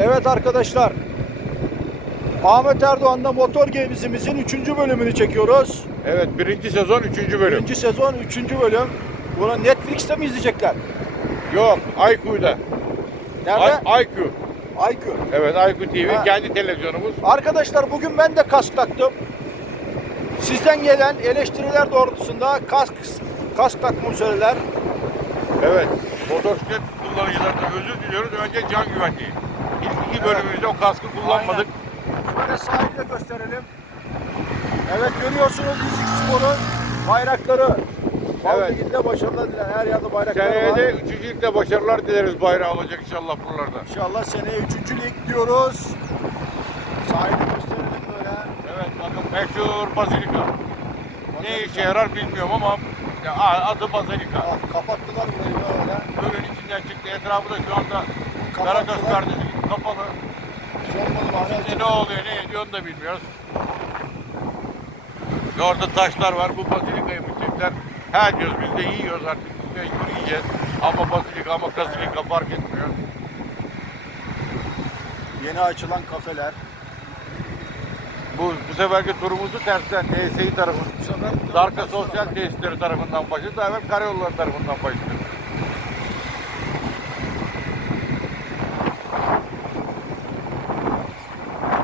Evet arkadaşlar. Ahmet Erdoğan'da motor gemimizin 3. bölümünü çekiyoruz. Evet birinci sezon üçüncü bölüm. Birinci sezon 3. bölüm. Bunu Netflix'te mi izleyecekler? Yok Ayku'da. Nerede? Ayku. Ayku. Evet Ayku TV Ha. kendi televizyonumuz. Arkadaşlar bugün ben de kask taktım. Sizden gelen eleştiriler doğrultusunda kask kask takmamı söylediler. Evet. Motosiklet kullanıcılarından özür diliyoruz. Önce can güvenliği. İki bölümümüzde o kaskı kullanmadık. Şöyle sahilde gösterelim. Evet görüyorsunuz Müzik Spor'un bayrakları. Evet. Baldigil'de başarılar diler. Her yerde bayraklar Seneye var. de üçüncülükle başarılar dileriz bayrağı olacak inşallah buralarda. İnşallah seneye üçüncü lig diyoruz. Sahilde gösterelim böyle. Evet bakın meşhur bazilika. Ne işe yarar bilmiyorum ama ya, adı bazilika. Ah, kapattılar burayı böyle. Gölün içinden çıktı. Etrafı da şu anda. Karagöz Perdesi kapalı. Şimdi ne oluyor ne ediyor onu da bilmiyoruz. Orada taşlar var. Bu bazilikayı müşteriler he diyoruz biz de yiyoruz artık. Mecbur yiyeceğiz. Ama bazilika ama kazilika fark etmiyor. Yeni açılan kafeler. Bu, bu seferki turumuzu tersten DSİ tarafı, Darka Sosyal Tesisleri tarafından başladı. Evvel Karayolları tarafından başladı.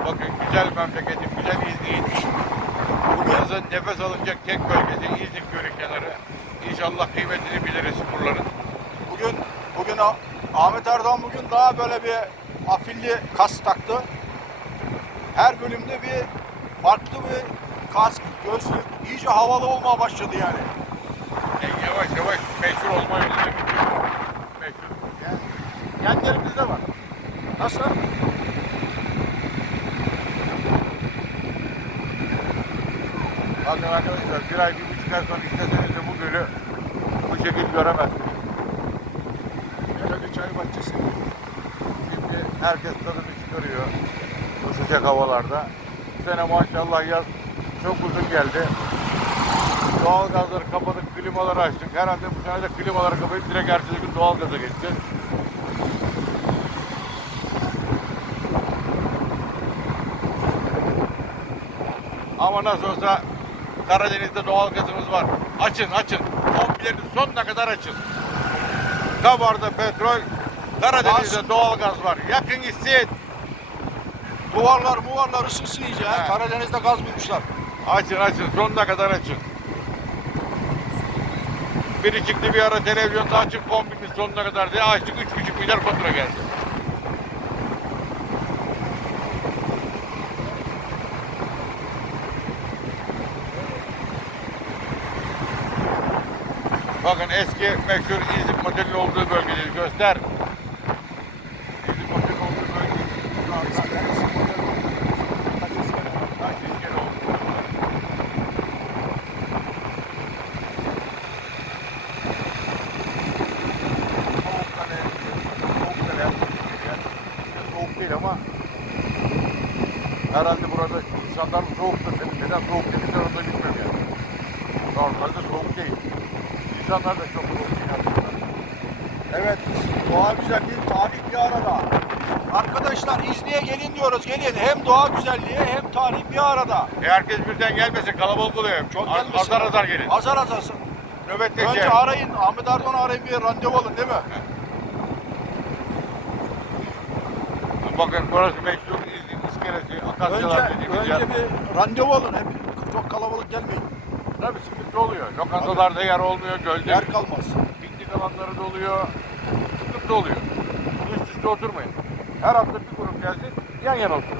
Bakın güzel memleketim, güzel İznik. Bu yazın nefes alınacak tek bölgesi İznik Gölü kenarı. İnşallah kıymetini biliriz buraların. Bugün bugün Ah- Ahmet Erdoğan bugün daha böyle bir afilli kask taktı. Her bölümde bir farklı bir kask, gözlük iyice havalı olmaya başladı yani. Yani yavaş yavaş meşhur olma yoluna gidiyor. Meşhur. Yenlerimizde var. Nasıl? Bakın arkadaşlar bir ay, bir buçuk ay sonra isteseniz de bu gölü bu şekilde göremezsiniz. Bir çay bahçesi. Şimdi herkes tadını çıkarıyor bu sıcak havalarda. Bu sene maşallah yaz çok uzun geldi. Doğal gazları kapadık, klimaları açtık. Herhalde bu sene de klimaları kapayıp direkt ertesi gün doğal gaza geçeceğiz. Ama nasıl olsa Karadeniz'de doğal gazımız var. Açın açın. Kombilerin sonuna kadar açın. Kabarda petrol, Karadeniz'de doğal gaz var. Yakın gitsin. Duvarlar muvarlar ısınsın iyice. ha. He. Karadeniz'de gaz bulmuşlar. Açın açın sonuna kadar açın. Biri çıktı bir ara televizyonda açık kombinin sonuna kadar diye açtık 3,5 milyar fatura geldi. Bakın eski meşhur İzmir Motel'in olduğu bölgedeyiz. Göster. İzmir Motel'in olduğu bölgedeyiz. Ama herhalde burada insanlar soğuktur. Neden soğuk dedikler onu da bilmiyorum yani. Normalde soğuk değil. İnsanlar da çok aslında. Evet, doğa güzelliği tarih bir arada. Arkadaşlar İzni'ye gelin diyoruz, gelin. Hem doğa güzelliği hem tarih bir arada. E herkes birden gelmesin kalabalık oluyor. Çok Az- gelmesin. Azar azar gelin. Azar azarsın. Nöbetleşe. Önce arayın, Ahmet Erdoğan'ı arayın bir randevu alın değil mi? Bakın burası meşhur İznik iskelesi, Akasyalar Önce, dediğimiz önce yer. bir randevu alın. Hep çok kalabalık gelmeyin. Tabii sıkıntı oluyor. Lokantalarda yer olmuyor, gölde Yer kalmaz. piknik alanları da oluyor. Sıkıntı oluyor. Üst üste oturmayın. Her hafta bir grup gelsin, yan yana oturun.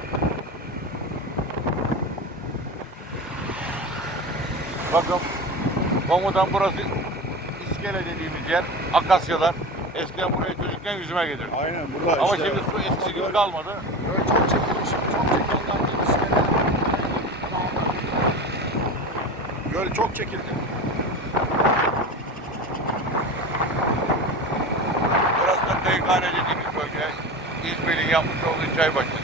Bakın, komutan burası iskele dediğimiz yer, Akasyalar. Eskiden buraya çocukken yüzüme gelirdi. Aynen burada Ama işte. şimdi su eskisi gibi kalmadı. Göl çok çekilmiş, çok çekildi. Göl çok çekildi. Burası da Kayıkhane dediğimiz bölge. İzmir'in yapmış olduğu çay bahçesi.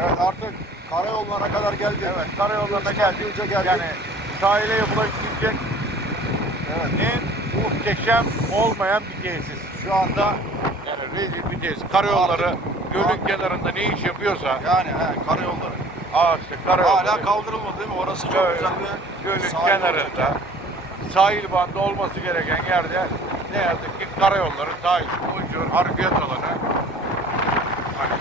Evet artık karayollarına kadar geldi. Evet, karayollarına geldik. Kandilce geldik. Yani sahile yapılabilecek Evet. Ne muhteşem olmayan bir tesis. Şu anda Yani rezil bir tesis. Karayolları Artık- gölün kenarında ne iş yapıyorsa yani he, karayolları. aa işte karayolları Hala kaldırılmadı değil mi? Orası çok Göl- güzel bir gölün sahil kenarında olacak. sahil bandı olması gereken yerde ne yazık ki karayolları, sahil, ucur, harfiyat alanı hani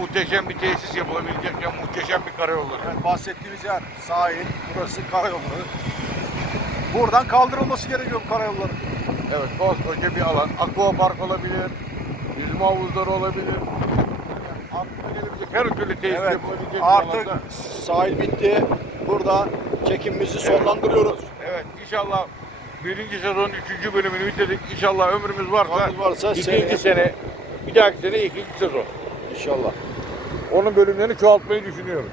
muhteşem bir tesis yapılabilecekken muhteşem bir karayolları. Evet, bahsettiğimiz yer sahil, burası karayolları. Buradan kaldırılması gerekiyor bu karayolları. Evet koskoca bir alan. Aqua park olabilir, yüzme havuzları olabilir. Aklına gelebilecek her türlü tesis Evet, artık alanda. sahil bitti. Burada çekimimizi sonlandırıyoruz. Evet inşallah birinci sezonun üçüncü bölümünü bitirdik. İnşallah ömrümüz varsa, Ömrümüz varsa ikinci sene, bir dahaki sene ikinci sezon. İnşallah. Onun bölümlerini çoğaltmayı düşünüyoruz.